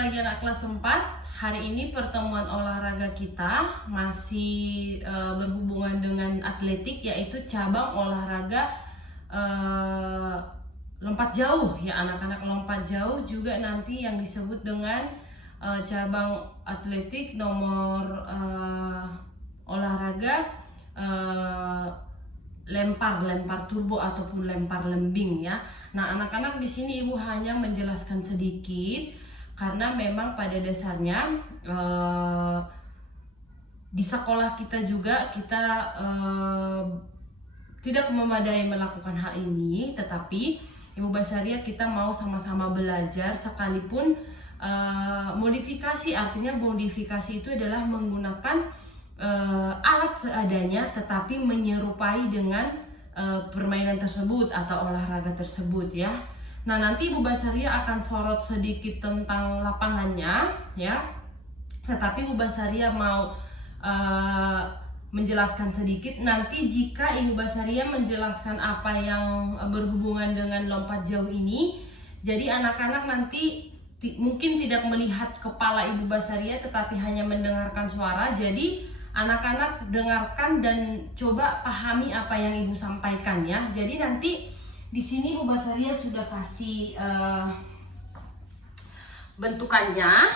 pagi anak kelas 4. Hari ini pertemuan olahraga kita masih berhubungan dengan atletik, yaitu cabang olahraga lompat jauh ya anak-anak. Lompat jauh juga nanti yang disebut dengan cabang atletik nomor olahraga lempar turbo ataupun lempar lembing ya. Nah, anak-anak di sini ibu hanya menjelaskan sedikit karena memang pada dasarnya di sekolah kita juga kita tidak memadai melakukan hal ini, tetapi Ibu Basaria kita mau sama-sama belajar sekalipun modifikasi. Artinya modifikasi itu adalah menggunakan alat seadanya tetapi menyerupai dengan permainan tersebut atau olahraga tersebut ya. Nah, nanti Ibu Basaria akan sorot sedikit tentang lapangannya ya. Tetapi Ibu Basaria mau menjelaskan sedikit. Nanti jika Ibu Basaria menjelaskan apa yang berhubungan dengan lompat jauh ini, jadi anak-anak nanti mungkin tidak melihat kepala Ibu Basaria tetapi hanya mendengarkan suara. Jadi anak-anak dengarkan dan coba pahami apa yang ibu sampaikan ya. Jadi nanti di sini Ibu Basaria sudah kasih bentukannya.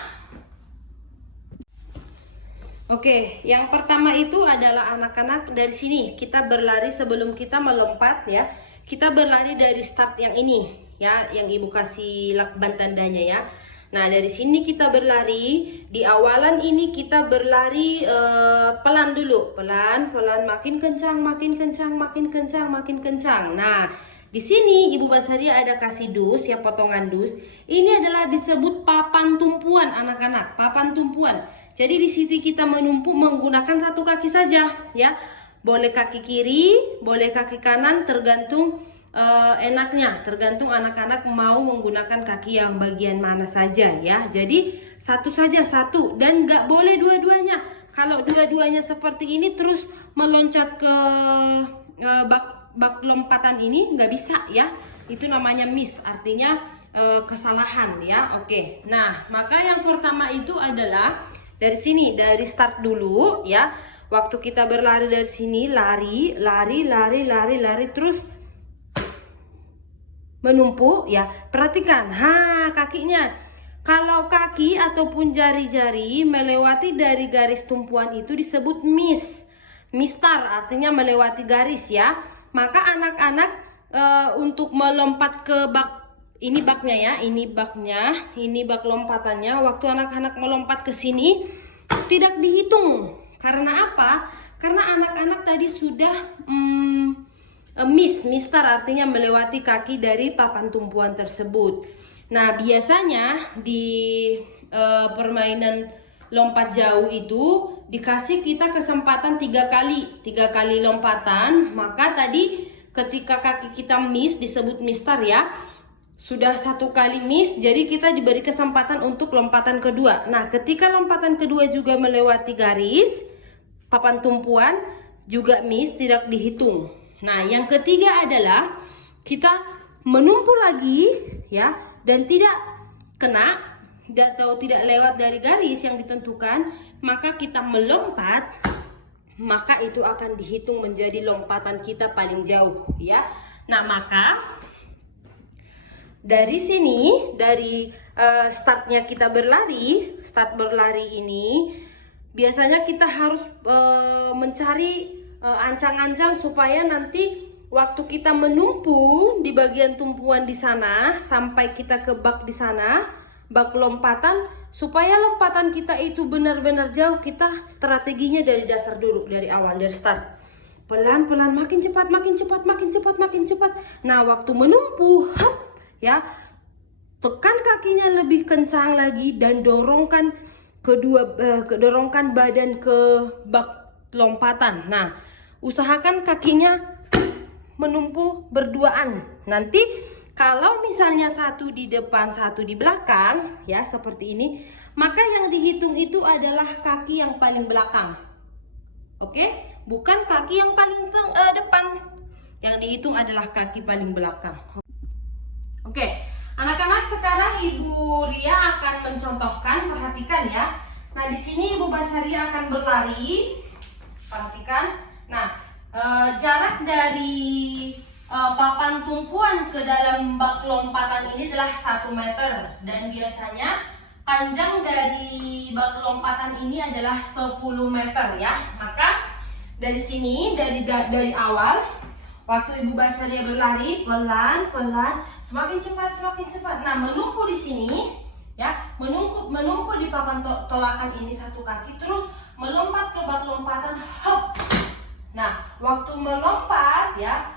Oke, yang pertama itu adalah anak-anak dari sini kita berlari sebelum kita melompat ya. Kita berlari dari start yang ini ya, yang ibu kasih lakban tandanya ya. Nah, dari sini kita berlari. Di awalan ini kita berlari pelan dulu, pelan, makin kencang, makin kencang, makin kencang, makin kencang. Nah, di sini Ibu Basaria ada kasih dus ya, potongan dus. Ini adalah disebut papan tumpuan anak-anak, papan tumpuan. Jadi di sini kita menumpuk menggunakan satu kaki saja ya. Boleh kaki kiri, boleh kaki kanan, tergantung enaknya, tergantung anak-anak mau menggunakan kaki yang bagian mana saja ya. Jadi satu saja, satu, dan nggak boleh dua-duanya. Kalau dua-duanya seperti ini terus meloncat ke bak lompatan ini nggak bisa ya. Itu namanya miss, artinya kesalahan ya. Oke, nah maka yang pertama itu adalah dari sini, dari start dulu ya. Waktu kita berlari dari sini, lari terus menumpuk ya. Perhatikan, kakinya. Kalau kaki ataupun jari-jari melewati dari garis tumpuan itu disebut miss. Mistar artinya melewati garis ya. Maka anak-anak untuk melompat ke bak, ini baknya ya, ini baknya, ini bak lompatannya. Waktu anak-anak melompat ke sini tidak dihitung. Karena apa? Karena anak-anak tadi sudah mistar artinya melewati kaki dari papan tumpuan tersebut. Nah, biasanya di permainan lompat jauh itu dikasih kita kesempatan 3 kali lompatan. Maka tadi ketika kaki kita miss disebut mistar ya. Sudah 1 kali miss, jadi kita diberi kesempatan untuk lompatan kedua. Nah, ketika lompatan kedua juga melewati garis papan tumpuan juga miss, tidak dihitung. Nah, yang ketiga adalah kita menumpuk lagi ya, dan tidak kena atau tidak lewat dari garis yang ditentukan, maka kita melompat, maka itu akan dihitung menjadi lompatan kita paling jauh ya. Nah, maka dari sini, dari startnya kita berlari, start berlari ini biasanya kita harus mencari ancang-ancang supaya nanti waktu kita menumpu di bagian tumpuan di sana sampai kita ke bak di sana, bak lompatan, supaya lompatan kita itu benar-benar jauh, kita strateginya dari dasar dulu, dari awal, dari start. Pelan-pelan, makin cepat, makin cepat, makin cepat, makin cepat. Nah, waktu menumpu, ya, tekan kakinya lebih kencang lagi dan dorongkan dorongkan badan ke bak lompatan. Nah, usahakan kakinya menumpuk berduaan. Nanti kalau misalnya satu di depan, satu di belakang, ya seperti ini, maka yang dihitung itu adalah kaki yang paling belakang. Oke? Bukan kaki yang paling depan. Yang dihitung adalah kaki paling belakang. Oke. Anak-anak, sekarang Ibu Ria akan mencontohkan, perhatikan ya. Nah, di sini Ibu Basaria akan berlari. Perhatikan. Nah, jarak dari papan tumpuan ke dalam bak lompatan ini adalah 1 meter. Dan biasanya panjang dari bak lompatan ini adalah 10 meter ya. Maka dari sini, dari awal, waktu Ibu Basaria berlari pelan-pelan, semakin cepat. Nah, menumpuk di sini, ya, menumpuk di papan tolakan ini satu kaki, terus melompat ke bak lompatan, hop. Nah, waktu melompat, ya,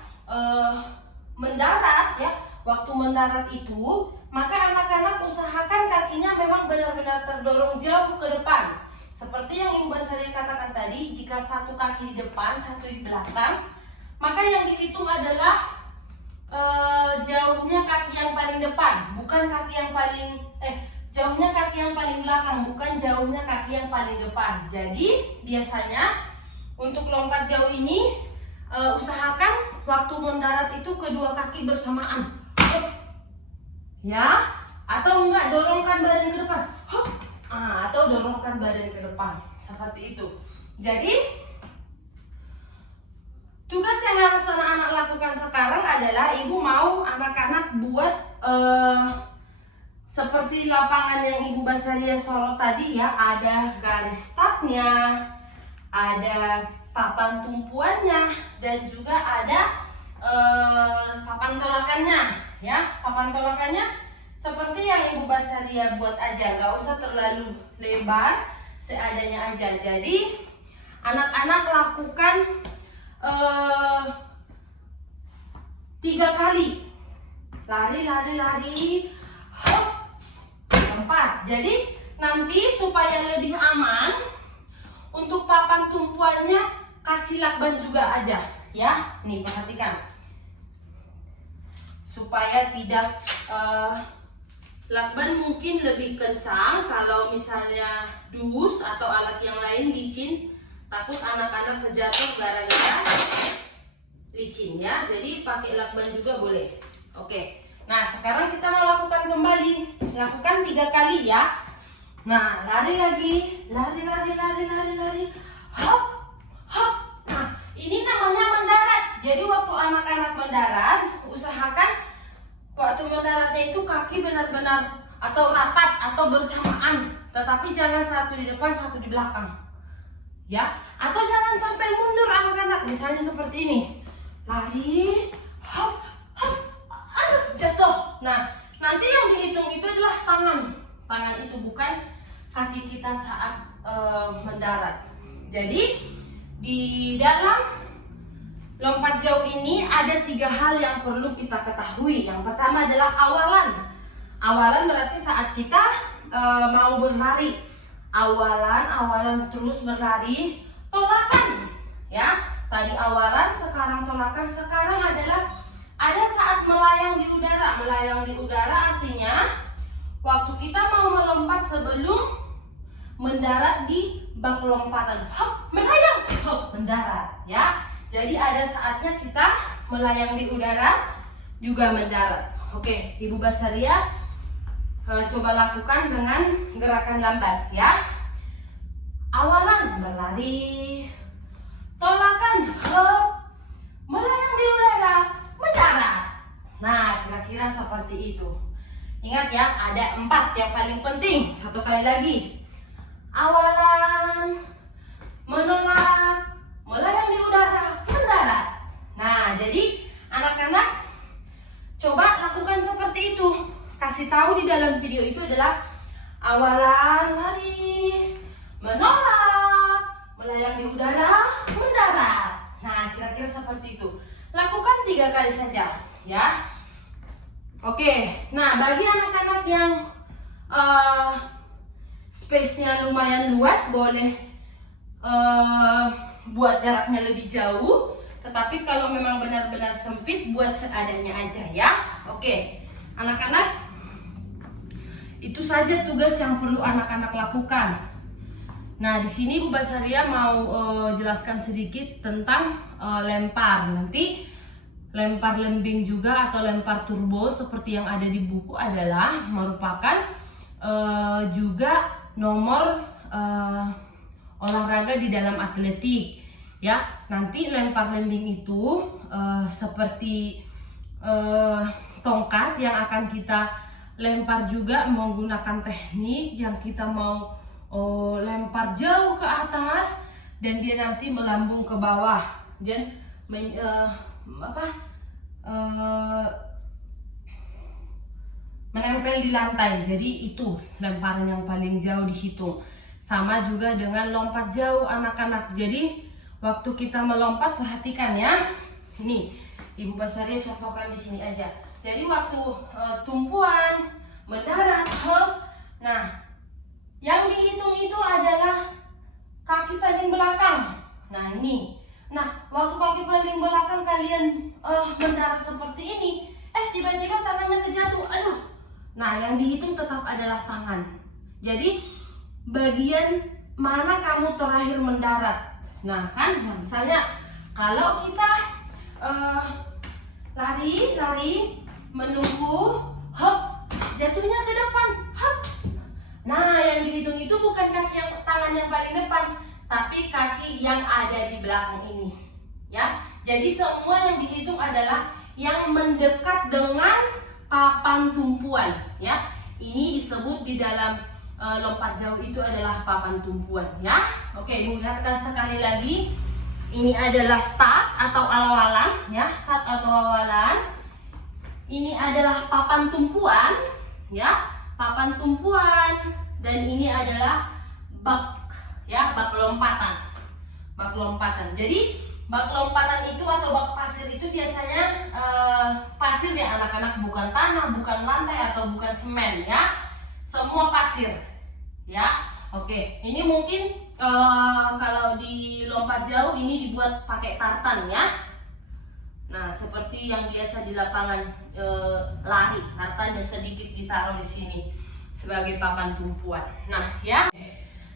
mendarat, ya, waktu mendarat itu, maka anak-anak usahakan kakinya memang benar-benar terdorong jauh ke depan. Seperti yang Ibu Basaria katakan tadi, jika satu kaki di depan, satu di belakang, maka yang dihitung adalah jauhnya kaki yang paling depan, bukan kaki yang paling jauhnya kaki yang paling belakang, bukan jauhnya kaki yang paling depan. Jadi biasanya untuk lompat jauh ini usahakan waktu mendarat itu kedua kaki bersamaan, ya, atau enggak dorongkan badan ke depan, atau dorongkan badan ke depan seperti itu. Jadi tugas yang harus anak-anak lakukan sekarang adalah Ibu mau anak-anak buat seperti lapangan yang Ibu Basaria sorot tadi ya, ada garis startnya, ada papan tumpuannya, dan juga ada papan tolakannya ya. Papan tolakannya seperti yang Ibu Basaria buat aja, nggak usah terlalu lebar, seadanya aja. Jadi anak-anak lakukan 3 kali lari, hop, lompat. Jadi nanti supaya lebih aman, untuk papan tumpuannya kasih lakban juga aja ya. Nih, perhatikan, supaya tidak lakban mungkin lebih kencang. Kalau misalnya dus atau alat yang lain licin, takut anak-anak terjatuh gara-gara licin ya. Jadi pakai lakban juga boleh. Oke. Nah, sekarang kita mau lakukan kembali. Lakukan 3 kali ya. Nah, lari lagi. Lari. Hop, hop. Nah, ini namanya mendarat. Jadi waktu anak-anak mendarat, usahakan waktu mendaratnya itu kaki benar-benar atau rapat atau bersamaan. Tetapi jangan satu di depan, satu di belakang. Ya, atau jangan sampai mundur anak-anak, misalnya seperti ini, lari, hop, hop, jatuh. Nah, nanti yang dihitung itu adalah tangan itu, bukan kaki kita saat mendarat. Jadi di dalam lompat jauh ini ada 3 hal yang perlu kita ketahui. Yang pertama adalah awalan berarti saat kita mau berlari. Awalan terus berlari, tolakan ya. Tadi awalan, sekarang tolakan. Sekarang adalah ada saat melayang di udara. Melayang di udara artinya waktu kita mau melompat sebelum mendarat di bak lompatan, hop, melayang, hop, mendarat ya. Jadi ada saatnya kita melayang di udara juga mendarat. Oke, Ibu Basaria coba lakukan dengan gerakan lambat ya. Awalan berlari, tolakan, hop, melayang di udara, mendarat. Nah, kira-kira seperti itu. Ingat ya, ada 4 yang paling penting. 1 kali lagi. Awalan, menolak, melayang di udara, mendarat. Nah, jadi anak-anak coba lakukan seperti itu. Kasih tahu di dalam video itu adalah awalan lari, menolak, melayang di udara, mendarat. Nah, kira-kira seperti itu. Lakukan 3 kali saja ya. Oke, nah bagi anak-anak yang space-nya lumayan luas, boleh buat jaraknya lebih jauh. Tetapi kalau memang benar-benar sempit, buat seadanya aja ya. Oke, anak-anak, itu saja tugas yang perlu anak-anak lakukan. Nah, di sini Bu Basaria mau jelaskan sedikit tentang lempar. Nanti lempar lembing juga atau lempar turbo seperti yang ada di buku adalah merupakan juga nomor olahraga di dalam atletik ya. Nanti lempar lembing itu seperti tongkat yang akan kita lempar juga menggunakan teknik yang kita mau lempar jauh ke atas dan dia nanti melambung ke bawah dan menempel di lantai. Jadi itu lemparan yang paling jauh dihitung. Sama juga dengan lompat jauh anak-anak. Jadi waktu kita melompat perhatikan ya. Ini Ibu Basaria contohkan di sini aja. Jadi waktu tumpuan mendarat, nah yang dihitung itu adalah kaki paling belakang. Nah ini. Nah waktu kaki paling belakang kalian mendarat seperti ini, tiba-tiba tangannya kejatuh. Aduh. Nah yang dihitung tetap adalah tangan. Jadi bagian mana kamu terakhir mendarat. Nah kan misalnya kalau kita lari menunggu, jatuhnya ke depan, nah yang dihitung itu bukan tangan yang paling depan, tapi kaki yang ada di belakang ini ya. Jadi semua yang dihitung adalah yang mendekat dengan papan tumpuan ya. Ini disebut di dalam lompat jauh itu adalah papan tumpuan ya. Oke, lihatkan sekali lagi. Ini adalah start atau awalan ya, start atau awalan. Ini adalah papan tumpuan ya, papan tumpuan, dan ini adalah bak ya, bak lompatan. Bak lompatan. Jadi bak lompatan itu atau bak pasir itu biasanya pasir ya anak-anak, bukan tanah, bukan lantai atau bukan semen ya. Semua pasir ya. Oke, ini mungkin kalau di lompat jauh ini dibuat pakai tartan ya. Nah, seperti yang biasa di lapangan lari, tartannya sedikit ditaruh di sini sebagai papan tumpuan. Nah, ya.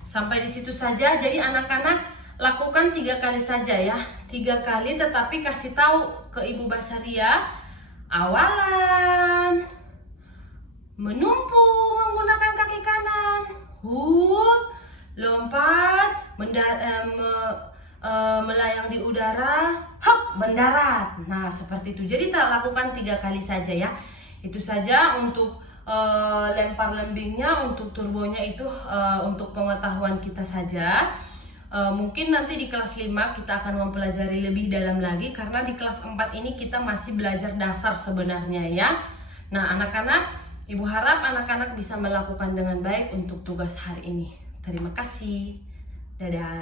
Sampai di situ saja. Jadi anak-anak lakukan 3 kali saja ya. 3 kali, tetapi kasih tahu ke Ibu Basaria awalan, menumpu menggunakan kaki kanan, lompat, melayang di udara, mendarat. Nah seperti itu. Jadi tak lakukan 3 kali saja ya. Itu saja untuk lempar lembingnya. Untuk turbonya itu untuk pengetahuan kita saja. Mungkin nanti di kelas 5 kita akan mempelajari lebih dalam lagi, karena di kelas 4 ini kita masih belajar dasar sebenarnya ya. Nah anak-anak, Ibu harap anak-anak bisa melakukan dengan baik untuk tugas hari ini. Terima kasih. Dadah.